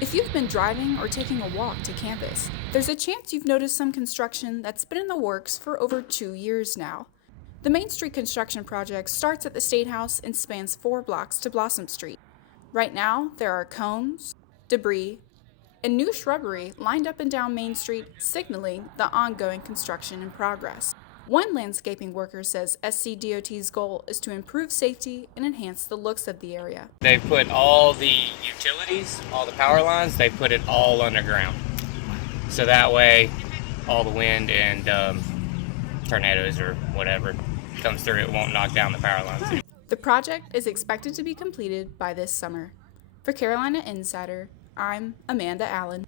If you've been driving or taking a walk to campus, there's a chance you've noticed some construction that's been in the works for over 2 years now. The Main Street construction project starts at the State House and spans 4 blocks to Blossom Street. Right now, there are cones, debris, and new shrubbery lined up and down Main Street, signaling the ongoing construction in progress. One landscaping worker says SCDOT's goal is to improve safety and enhance the looks of the area. They put all the utilities, all the power lines, they put it all underground. So that way, all the wind and tornadoes or whatever comes through, it won't knock down the power lines. The project is expected to be completed by this summer. For Carolina Insider, I'm Amanda Allen.